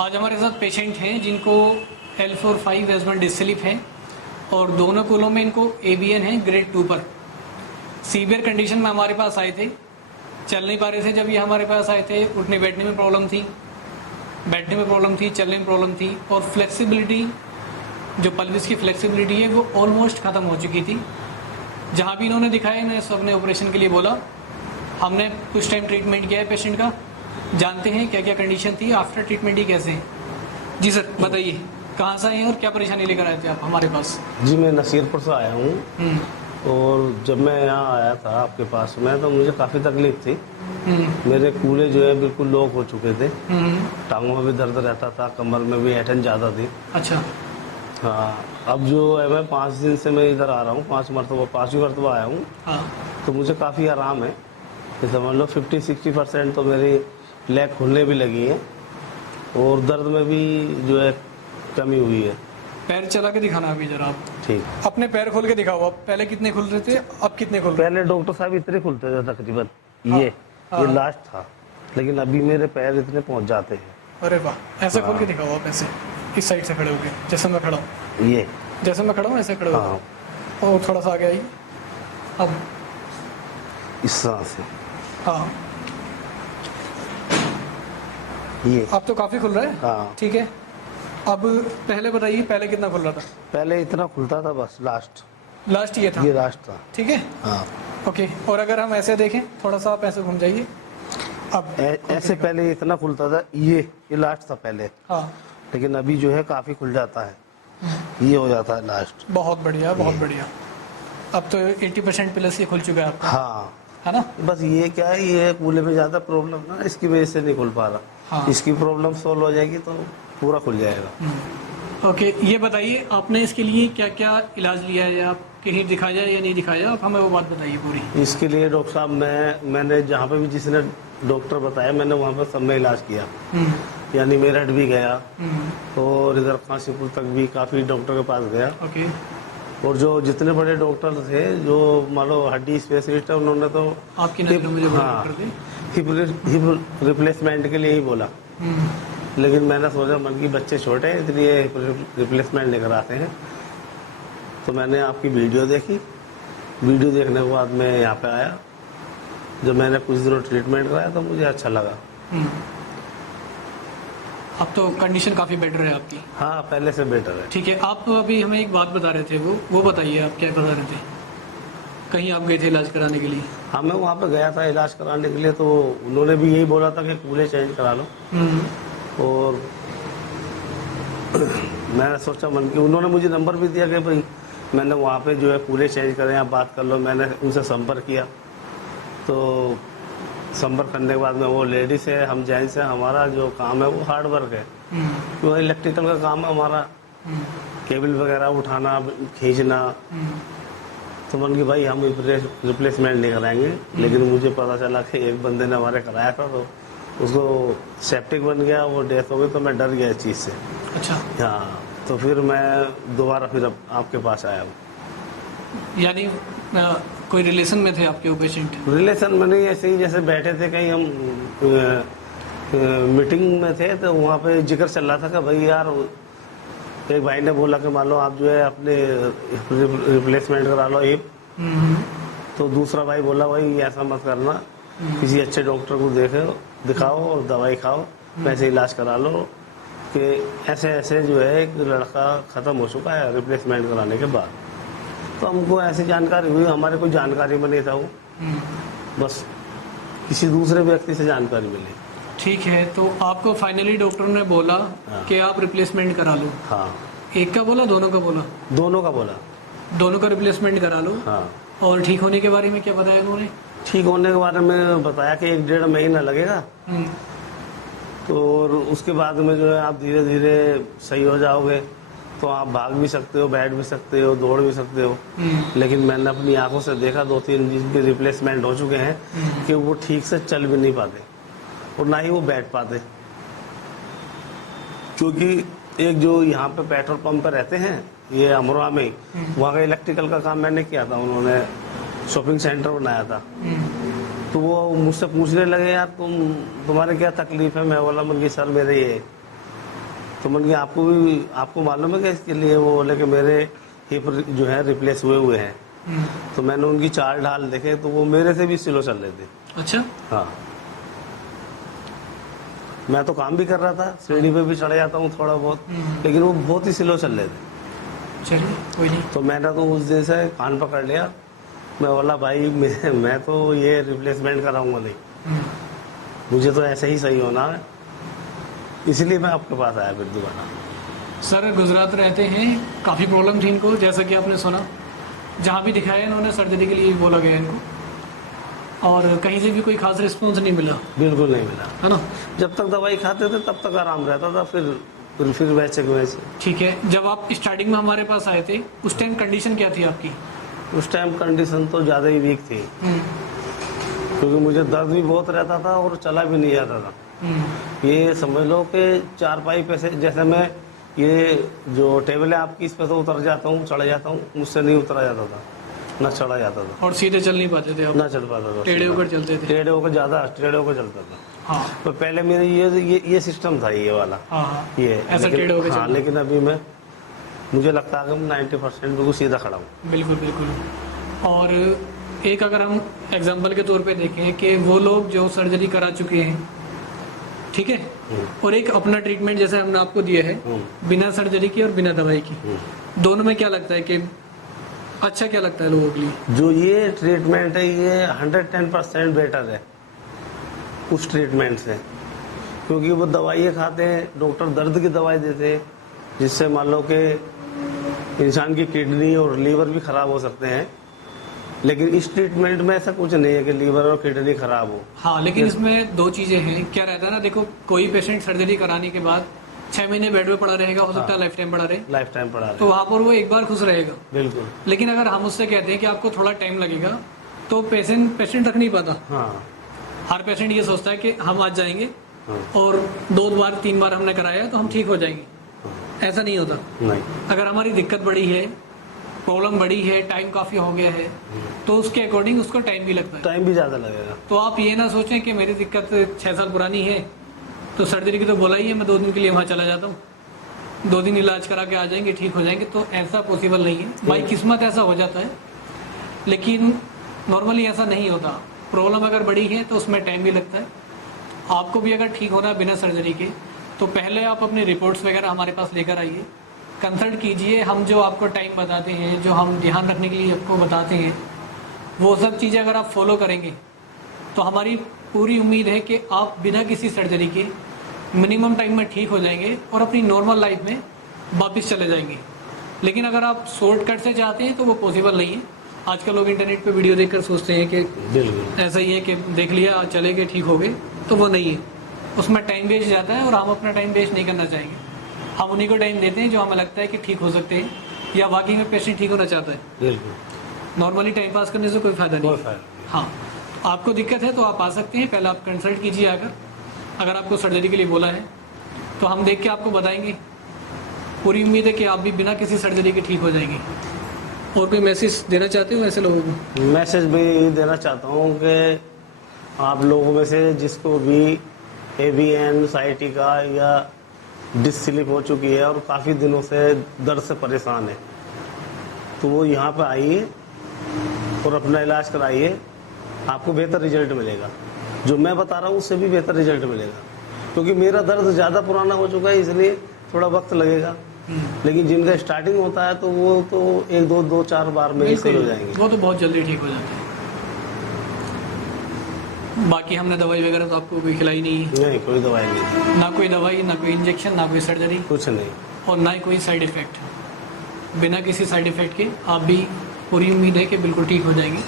आज हमारे साथ पेशेंट हैं जिनको L4-5S1 डिस्क स्लिप है और दोनों कोलों में इनको ABN है ग्रेड 2 पर। सीवियर कंडीशन में हमारे पास आए थे, चल नहीं पा रहे थे। जब ये हमारे पास आए थे उठने बैठने में प्रॉब्लम थी, चलने में प्रॉब्लम थी और फ्लेक्सिबिलिटी, जो पल्विस की फ्लेक्सिबिलिटी है वो ऑलमोस्ट ख़त्म हो चुकी थी। जहाँ भी इन्होंने दिखाया इन्होंने सबने ऑपरेशन के लिए बोला। हमने कुछ टाइम ट्रीटमेंट किया है पेशेंट का, जानते हैं क्या क्या कंडीशन थी, आफ्टर ट्रीटमेंट ही कैसे है। जी सर बताइए, कहाँ से आए हैं और क्या परेशानी लेकर आए थे आप हमारे पास? जी मैं नसीरपुर से आया हूँ और जब मैं यहाँ आया था आपके पास में तो मुझे काफ़ी तकलीफ थी। मेरे कूल्हे जो है बिल्कुल लॉक हो चुके थे, टांगों में भी दर्द रहता था, कमर में भी ऐंठन ज़्यादा थी। अच्छा। हाँ, अब जो है मैं 5 दिन से मैं इधर आ रहा हूँ, 5वीं मरतबा आया हूँ। हाँ। तो मुझे काफ़ी आराम है। तो समझ लो 50-60% तो मेरी लेग खुलने भी लगी है और दर्द में भी जो है कमी हुई है। पैर चला के दिखाना अभी जरा आप। ठीक। अपने पैर खोल के दिखाओ। आप पहले कितने खुल रहे थे, अब कितने खुल रहे? पहले डॉक्टर साहब इतने खुलते थे तकरीबन, हाँ, ये लास्ट था, लेकिन अभी मेरे पैर इतने पहुंच जाते हैं। अरे वाह, ऐसे खोल के दिखाओ आप, ऐसे इस साइड से खड़े होके, जैसे मैं खड़ा हूँ। ये जैसे मैं खड़ा हूँ ऐसे खड़े हो। हाँ। और थोड़ा सा आगे आइए। अब इस तरह से। हाँ, ये अब तो काफ़ी खुल रहा है। हाँ। ठीक है, अब पहले बताइए, पहले कितना खुल रहा था? पहले इतना खुलता था बस, लास्ट ये था। ये लास्ट था। ठीक है। हाँ। ओके, और अगर हम ऐसे देखें, थोड़ा सा आप ऐसे घूम जाइए। अब ऐसे पहले इतना खुलता था, ये लास्ट था पहले। हाँ, लेकिन अभी जो है काफ़ी खुल जाता है, ये हो जाता है लास्ट। बहुत बढ़िया, बहुत बढ़िया। अब तो 80% प्लस ये खुल चुका है आपका, हाँ, है ना? बस ये क्या है, ये कूल्हे में ज़्यादा प्रॉब्लम ना, इसकी वजह से नहीं खुल पा रहा। हाँ। इसकी प्रॉब्लम सॉल्व हो जाएगी तो पूरा खुल जाएगा। ओके, ये बताइए आपने इसके लिए क्या क्या इलाज लिया है, आप कहीं दिखाया या नहीं दिखाया, आप हमें वो बात बताइए पूरी। इसके लिए डॉक्टर साहब मैंने जहाँ पे भी जिसने डॉक्टर बताया मैंने वहाँ पर सब में इलाज किया। यानी मेरठ भी गया और इधर काशीपुर तक भी काफ़ी डॉक्टर के पास गया। ओके। और जो जितने बड़े डॉक्टर थे, जो मान लो हड्डी स्पेशलिस्ट है, उन्होंने तो आपकी नज़र में मुझे हाँ, डॉक्टर थे? हिप रिप्लेसमेंट के लिए ही बोला। लेकिन मैंने सोचा मन की बच्चे छोटे हैं इसलिए रिप्लेसमेंट लेकर आते हैं। तो मैंने आपकी वीडियो देखी, वीडियो देखने के बाद मैं यहाँ पे आया। जब मैंने कुछ दिनों ट्रीटमेंट कराया तो मुझे अच्छा लगा। अब तो कंडीशन काफ़ी बेटर है आपकी। हाँ, पहले से बेटर है। ठीक है, आप अभी हमें एक बात बता रहे थे, वो बताइए, आप क्या बता रहे थे? कहीं आप गए थे इलाज कराने के लिए? हाँ, मैं वहाँ पे गया था इलाज कराने के लिए, तो उन्होंने भी यही बोला था कि कूल्हे चेंज करा लो। और मैंने सोचा मन की, उन्होंने मुझे नंबर भी दिया कि भाई मैंने वहाँ पे जो है कूल्हे चेंज करें, आप बात कर लो। मैंने उनसे संपर्क किया, तो संपर्क करने के बाद में वो लेडीज़ है, हम जेंट्स हैं, हमारा जो काम है वो हार्ड वर्क है। वो इलेक्ट्रिकल का काम है हमारा, केबल वगैरह उठाना, खींचना। तो मन की भाई हम रिप्लेसमेंट नहीं कराएंगे। लेकिन मुझे पता चला कि एक बंदे ने हमारे कराया था तो उसको सेप्टिक बन गया, वो डेथ हो गई। तो मैं डर गया इस चीज़ से। अच्छा। हाँ, तो फिर मैं दोबारा फिर अब आपके पास आया हूँ। यानी कोई रिलेशन में थे आपके वो पेशेंट? रिलेशन में नहीं, ऐसे ही जैसे बैठे थे कहीं हम मीटिंग में थे, तो वहाँ पे जिक्र चल रहा था कि भाई यार, एक भाई ने बोला कि मान लो आप जो है अपने रिप्लेसमेंट करा लो हिप। तो दूसरा भाई बोला भाई ऐसा मत करना, किसी अच्छे डॉक्टर को दिखाओ और दवाई खाओ, वैसे इलाज करा लो कि ऐसे ऐसे जो है एक लड़का ख़त्म हो चुका है रिप्लेसमेंट कराने के बाद। तो हमको ऐसी जानकारी हुई, हमारे कोई जानकारी में नहीं था वो, बस किसी दूसरे व्यक्ति से जानकारी मिली। ठीक है, तो आपको फाइनली डॉक्टर ने बोला कि आप रिप्लेसमेंट करा लो। हाँ। एक का बोला, दोनों का बोला? दोनों का बोला। दोनों का रिप्लेसमेंट करा लो। हाँ। और ठीक होने के बारे में क्या बताया उन्होंने? ठीक होने के बारे में बताया कि 1-1.5 महीना लगेगा। तो उसके बाद में जो है आप धीरे धीरे सही हो जाओगे, तो आप भाग भी सकते हो, बैठ भी सकते हो, दौड़ भी सकते हो। लेकिन मैंने अपनी आंखों से देखा 2-3 जिनके रिप्लेसमेंट हो चुके हैं कि वो ठीक से चल भी नहीं पाते और ना ही वो बैठ पाते। क्योंकि एक जो यहाँ पे पेट्रोल पंप पे रहते हैं, ये अमरोहा में, वहाँ का इलेक्ट्रिकल का काम मैंने किया था, उन्होंने शॉपिंग सेंटर बनाया था। तो वो मुझसे पूछने लगे यार तुम्हारे क्या तकलीफ है? मैं बोला मन की सर मेरे ये तो मैंने कहा आपको मालूम है कि इसके लिए? वो बोले कि मेरे हिप जो है रिप्लेस हुए हैं। तो मैंने उनकी चाल ढाल देखे तो वो मेरे से भी स्लो चल रहे थे। अच्छा। हाँ, मैं तो काम भी कर रहा था, सीढ़ी पे भी चढ़ जाता हूँ थोड़ा बहुत, लेकिन वो बहुत ही स्लो चल रहे थे। चलिए कोई नहीं। तो मैंने तो उस दिन से कान पकड़ लिया, मैं बोला भाई मैं तो ये रिप्लेसमेंट कराऊंगा नहीं, मुझे तो ऐसे ही सही होना है, इसलिए मैं आपके पास आया फिर दोबारा। सर गुजरात रहते हैं, काफ़ी प्रॉब्लम थी इनको, जैसा कि आपने सुना, जहाँ भी दिखाया इन्होंने सर्जरी के लिए बोला गया इनको, और कहीं से भी कोई खास रिस्पॉन्स नहीं मिला। बिल्कुल नहीं मिला, है ना। जब तक दवाई खाते थे तब तक आराम रहता था, फिर वैसे के वैसे। ठीक है, जब आप स्टार्टिंग में हमारे पास आए थे उस टाइम कंडीशन क्या थी आपकी? उस टाइम कंडीशन तो ज़्यादा ही वीक थी, क्योंकि मुझे दर्द भी बहुत रहता था और चला भी नहीं जाता था। ये समझ लो कि चारपाई पे से, जैसे मैं ये जो टेबल है आपकी, इस पे तो उतर जाता हूँ, चढ़ जाता हूँ, मुझसे नहीं उतरा जाता था, ना चढ़ा जाता था। और सीधे चल नहीं पाते थे आप? ना चल पाता था, टेढ़े होकर चलते थे? टेढ़े होकर ज़्यादा टेढ़े होकर चलता था। हाँ। तो पहले मेरे ये सिस्टम था, ये वाला। हाँ, ये ऐसा टेढ़े होकर हाँ, चलना। लेकिन अभी मुझे लगता है कि 90% बिल्कुल सीधा खड़ा हूँ। बिल्कुल बिल्कुल। और एक अगर हम एग्जांपल के तौर पे देखें कि वो लोग जो सर्जरी करा चुके हैं, ठीक है, और एक अपना ट्रीटमेंट जैसे हमने आपको दिया है, बिना सर्जरी की और बिना दवाई की, दोनों में क्या लगता है कि अच्छा क्या लगता है लोगों के लिए? जो ये ट्रीटमेंट है ये 110% बेटर है उस ट्रीटमेंट से, क्योंकि वो दवाइयाँ खाते हैं, डॉक्टर दर्द की दवाई देते हैं, जिससे मान लो कि इंसान की किडनी और लीवर भी ख़राब हो सकते हैं, लेकिन इस ट्रीटमेंट में ऐसा कुछ नहीं है कि लीवर और किडनी खराब हो। हाँ, लेकिन इसमें दो चीज़ें हैं। क्या रहता है ना, देखो कोई पेशेंट सर्जरी कराने के बाद 6 महीने बेड में पड़ा रहेगा, हो सकता है लाइफ टाइम पड़ा रहे, लाइफ टाइम पड़ा रहे, तो वहाँ पर वो एक बार खुश रहेगा। बिल्कुल। लेकिन अगर हम उससे कहते हैं कि आपको थोड़ा टाइम लगेगा, तो पेशेंट रख नहीं पाता। हाँ, हर पेशेंट ये सोचता है कि हम आज जाएंगे हाँ, और 2 बार 3 बार हमने कराया तो हम ठीक हो जाएंगे। ऐसा नहीं होता। नहीं, अगर हमारी दिक्कत बड़ी है, प्रॉब्लम बड़ी है, टाइम काफ़ी हो गया है, तो उसके अकॉर्डिंग उसको टाइम भी लगता है। टाइम भी ज़्यादा लगेगा। तो आप ये ना सोचें कि मेरी दिक्कत 6 साल पुरानी है तो सर्जरी की तो बोला ही है, मैं 2 दिन के लिए वहाँ चला जाता हूँ, 2 दिन इलाज करा के आ जाएंगे, ठीक हो जाएंगे। तो ऐसा पॉसिबल नहीं है भाई, किस्मत ऐसा हो जाता है, लेकिन नॉर्मली ऐसा नहीं होता। प्रॉब्लम अगर बड़ी है तो उसमें टाइम भी लगता है। आपको भी अगर ठीक होना है बिना सर्जरी के, तो पहले आप अपनी रिपोर्ट्स वगैरह हमारे पास लेकर आइए, कंसल्ट कीजिए। हम जो आपको टाइम बताते हैं, जो हम ध्यान रखने के लिए आपको बताते हैं, वो सब चीज़ें अगर आप फॉलो करेंगे तो हमारी पूरी उम्मीद है कि आप बिना किसी सर्जरी के मिनिमम टाइम में ठीक हो जाएंगे और अपनी नॉर्मल लाइफ में वापस चले जाएंगे। लेकिन अगर आप शॉर्टकट से चाहते हैं तो वो पॉसिबल नहीं है। आजकल लोग इंटरनेट पे वीडियो देखकर सोचते हैं कि बिल्कुल ऐसा ही है कि देख लिया चले गए ठीक हो गए, तो वो नहीं है। उसमें टाइम वेस्ट जाता है और हम अपना टाइम वेस्ट नहीं करना चाहेंगे। हम उन्हीं को टाइम देते हैं जो हमें लगता है कि ठीक हो सकते हैं या वाकई में पेशेंट ठीक होना चाहता है। बिल्कुल। नॉर्मली टाइम पास करने से कोई फ़ायदा नहीं। कोई फायदा नहीं। हाँ, आपको दिक्कत है तो आप आ सकते हैं, पहले आप कंसल्ट कीजिए आकर। अगर आपको सर्जरी के लिए बोला है तो हम देख के आपको बताएंगे। पूरी उम्मीद है कि आप भी बिना किसी सर्जरी के ठीक हो जाएंगे। और कोई मैसेज देना चाहते हो ऐसे लोगों को? मैसेज भी यही देना चाहता हूँ कि आप लोगों में से जिसको भी AVN साइटी का या डिस्क स्लिप हो चुकी है और काफ़ी दिनों से दर्द से परेशान है, तो वो यहाँ पे आइए और अपना इलाज कराइए, आपको बेहतर रिजल्ट मिलेगा। जो मैं बता रहा हूँ उससे भी बेहतर रिजल्ट मिलेगा, क्योंकि मेरा दर्द ज़्यादा पुराना हो चुका है, इसलिए थोड़ा वक्त लगेगा। लेकिन जिनका स्टार्टिंग होता है तो वो तो 1 2 4 बार में ही सही हो जाएंगे। वो तो बहुत जल्दी ठीक हो जाते हैं। बाकी हमने दवाई वगैरह तो आपको कोई खिलाई नहीं है? नहीं, कोई दवाई नहीं, ना कोई दवाई, ना कोई इंजेक्शन, ना कोई सर्जरी, कुछ नहीं, और ना ही कोई साइड इफ़ेक्ट। बिना किसी साइड इफ़ेक्ट के आप भी पूरी उम्मीद है कि बिल्कुल ठीक हो जाएंगे।